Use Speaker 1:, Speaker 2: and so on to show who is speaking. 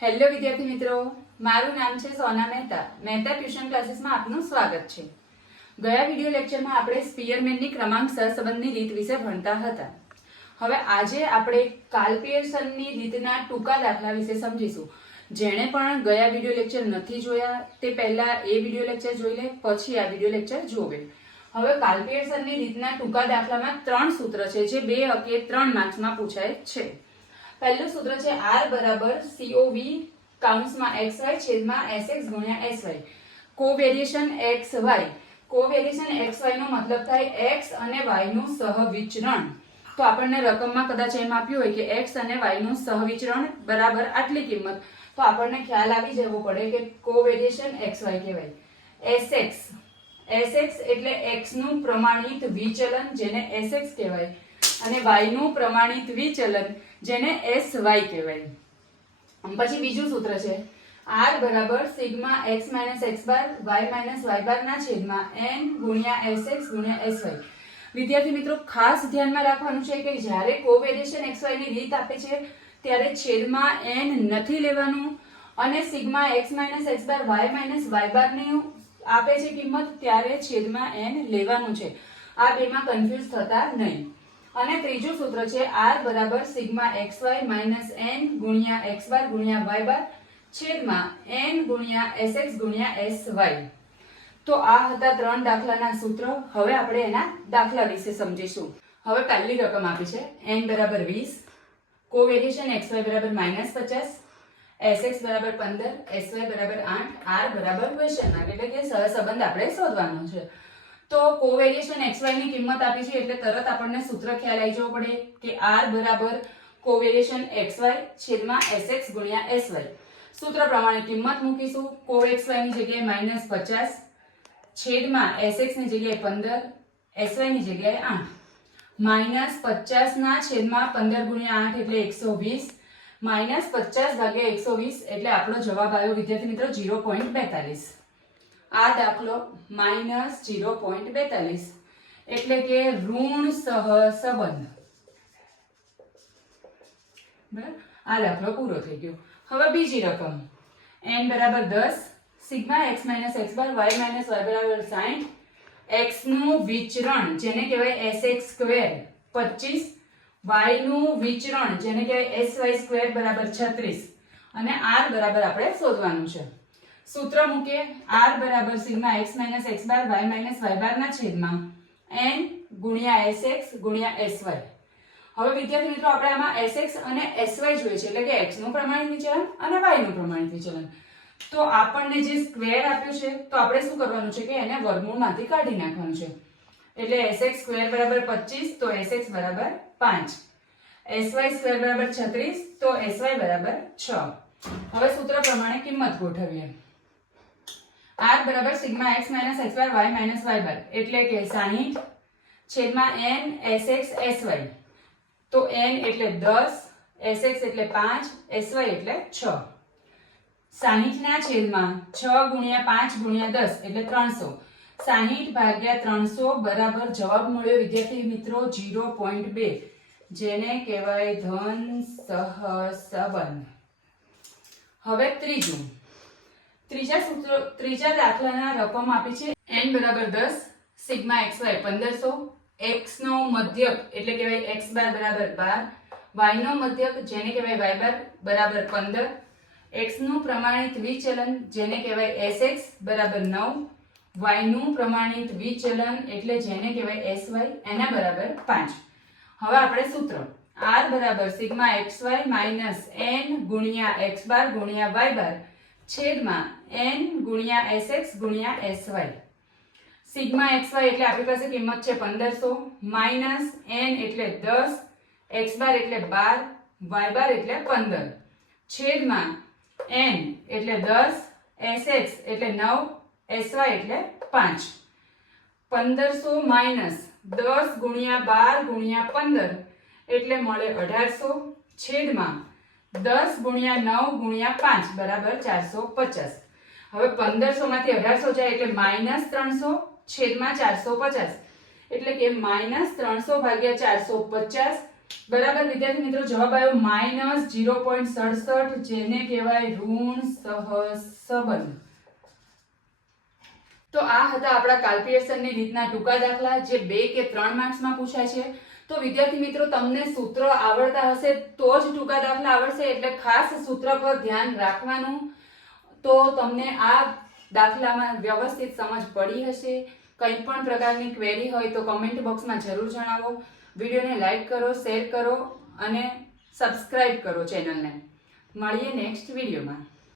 Speaker 1: Hello વિદ્યાર્થી મિત્રો, મારું નામ છે સોના મહેતા. મહેતા ટ્યુશન ક્લાસીસમાં આપનું સ્વાગત છે. ગયા વિડિયો લેક્ચરમાં આપણે સ્પીયરમેનની ક્રમાંક સહસંબંધની રીત વિશે ભણતા હતા. હવે આજે આપણે કાલ્પિયર્સનની રીતના ટૂંકા દાખલા વિશે સમજીશું. જેણે પણ ગયા વિડિયો લેક્ચર નથી જોયા, તે પહેલા એ વિડિયો લેક્ચર જોઈ લે, પછી આ વિડિયો લેક્ચર જોવે. હવે કાલ્પિયર્સનની રીતના ટૂંકા દાખલામાં ત્રણ સૂત્ર છે, જે બે અકે ત્રણ માર્ક્સમાં પૂછાય છે. પહેલું સૂત્ર છે આર બરાબર સીઓવી કાઉન્સમાં xy છેદમાં sx ગુણ્યા sy covariation xy covariation Y નો મતલબ થાય એક્સ અને વાયનું સહવિચરણ. તો આપણને રકમમાં કદાચ એમ આપ્યું હોય કે એક્સ અને વાયનું સહવિચરણ બરાબર આટલી કિંમત. તો આપણને ખ્યાલ આવી જવો પડે કે કોવેરિએશન વાય કહેવાય. એસ એક્સ એસ એક્સ એટલે એક્સનું પ્રમાણિત વિચલન જેને sx કહેવાય. અને વાયનું પ્રમાણિત વિચલન જેને એસ વાય કહેવાય. પછી બીજું સૂત્ર છે. આર બરાબર sigma x minus x bar y minus y bar ના છેદમાં એન ગુણ્યા એસ એક્સ ગુણ્યા એસ વાય વિદ્યાર્થી મિત્રો, ખાસ ધ્યાનમાં રાખવાનું છે કે જ્યારે કોવેરિએશન એક્સની રીત આપે છે, ત્યારે છેદમાં એન નથી લેવાનું અને sigma x minus x bar y minus y બારની આપે છે કિંમત, ત્યારે છેદમાં એન લેવાનું છે. આ બેમાં કન્ફ્યુઝ થતા નહીં. અને ત્રીજું સૂત્ર છે r બરાબર sigma x y minus n ગુણ્યા એક્સ બાર ગુણ્યા વાય બાર છેદમાં એન ગુણ્યા એસ એક્સ ગુણ્યા એસ વાય. તો આ હતા ત્રણ દાખલાના સૂત્ર. હવે આપણે એના દાખલા વિશે સમજીશું. હવે પહેલી રકમ આપી છે. એન બરાબર 20 કોવેરિએશન વાય બરાબર માઇનસ પચાસ sx બરાબર પંદર sy બરાબર આઠ, આર બરાબર ક્વેશ્ચન એટલે કે સહસંબંધ આપણે શોધવાનો છે. તો કોવેરિએશન xy ની કિંમત આપી છે એટલે તરત આપણને સૂત્ર ખ્યાલ આવી જવો પડે કે r બરાબર કોવેરિએશન xy છેદમાં sx ગુણ્યા sy. સૂત્ર પ્રમાણે કિંમત મૂકીશું. કો xy ની જગ્યાએ માઇનસ પચાસ, છેદમાં sx ની જગ્યાએ પંદર, sy ની જગ્યાએ આઠ. માઇનસ પચાસ ના છેદમાં પંદર ગુણ્યા આઠ એટલે એકસો વીસ. માઇનસ પચાસ ભાગ્યા એકસો વીસ એટલે આપણો જવાબ આવ્યો, વિદ્યાર્થી મિત્રો જીરો પોઈન્ટ બેતાલીસ. આ દાખલો માઇનસ જીરો પોઈન્ટ બેતાલીસ. એટલે કે ઋણ સહસંબંધ બરાબર? આ દાખલો પૂરો થઈ ગયો. હવે બીજી રકમ. એન બરાબર દસ, sigma x minus x bar y minus y બરાબર સાઠ એક્સનું વિચરણ, જેને કહેવાય એસ એક્સ સ્ક્વેર પચીસ વાયનું વિચરણ, જેને કહેવાય એસ વાય સ્ક્વેર બરાબર છત્રીસ. અને આર બરાબર આપણે શોધવાનું છે. સૂત્ર મૂકે આર બરાબર sigma x minus x bar y minus y બારના છેદમાં. એન ગુણ્યા એક્સ ગુણ્યા એસ વાય હવે વિદ્યાર્થી મિત્રો, આપણે આમાં sx અને sy જોઈએ છે, એટલે કે એક્સનું પ્રમાણિત વિચલન અને વાયનું પ્રમાણિત વિચલન. તો આપણને જે સ્ક્વેર આપ્યું છે, તો આપણે શું કરવાનું છે કે એને વર્ગમૂળમાંથી કાઢી નાખવાનું છે. એટલે sx સ્ક્વેર બરાબર 25 તો sx બરાબર પાંચ. એસ વાય સ્ક્વેર બરાબર 36 તો sy બરાબર છ. હવે સૂત્ર પ્રમાણે કિંમત ગોઠવીએ. R બરાબર sigma x minus x bar y minus y bar એટલે કે 60 છેદમાં એક્સ એસ વાય. તો એન એટલે દસ, એસ એક્સ એટલે પાંચ, એસ વાય એટલે 6 60 ના છેદમાં છ ગુણ્યા પાંચ ગુણ્યા દસ એટલે 300 60 ભાગ્યા 300 બરાબર જવાબ મળ્યો, વિદ્યાર્થી મિત્રો 0.2 જેને કહેવાય ધન સહ સહસંબંધ. હવે ત્રીજું. ત્રીજા સૂત્ર, ત્રીજા દાખલાના રકમ આપી છે એન બરાબર દસ, સિગ્મા xy 1500 x નો મધ્યક એટલે કહેવાય એક્સ બાર બરાબર બાર વાયનો મધ્યક જેને કહેવાય વાય બાર બરાબર 15 x નું પ્રમાણિત વિચલન જેને કહેવાય એસ એક્સ બરાબર 9 y નું પ્રમાણિત વિચલન એટલે જેને કહેવાય એસ વાય એના બરાબર પાંચ. હવે આપણે સૂત્ર. આર બરાબર સિગ્મા વાય માઇનસ એન ગુણ્યા એક્સ બાર ગુણ્યા વાય બાર છેદમાં એન ગુણ્યા એસ એક્સ ગુણ્યા એસ વાય સિગ્મા xy એટલે આપણી પાસે કિંમત છે પંદરસો, માઇનસ એન એટલે દસ એક્સ બાર એટલે બાર વાય બાર એટલે 15 છેદમાં એન એટલે દસ એસ એક્સ એટલે નવ એસ વાય એટલે 5 1500 માઇનસ દસ ગુણ્યા બાર ગુણ્યા 15 એટલે મળે અઢારસો. છેદમાં 10 ગુણ્યા નવ ગુણ્યા પાંચ, બરાબર 450 હવે પંદરસો માંથી અઢારસો જાય એટલે માઇનસ 300 છેદમાં 450 એટલે કે માઇનસ 300 ભાગ્યા 450 બરાબર, વિદ્યાર્થી મિત્રો, જવાબ આવ્યો માઇનસ જીરો પોઈન્ટ સડસઠ, જેને કહેવાય ઋણ સહસંબંધ. તો આ હતા આપણા કાલ્ક્યુલેશનની રીતના ટૂંકા દાખલા, જે બે કે ત્રણ માર્ક્સમાં પૂછાય છે. તો વિદ્યાર્થી મિત્રો, તમને સૂત્રો આવડતા હશે તો જ ટૂંકા દાખલા આવડશે, એટલે ખાસ સૂત્ર પર ધ્યાન રાખવાનું. તો તમને આ દાખલામાં વ્યવસ્થિત સમજ પડી હશે. કંઈ પણ પ્રકારની ક્વેરી હોય તો કમેન્ટ બોક્સમાં જરૂર જણાવો. વિડીયોને લાઇક કરો શેર કરો અને સબસ્ક્રાઇબ કરો ચેનલને મળીએ નેક્સ્ટ વિડીયોમાં.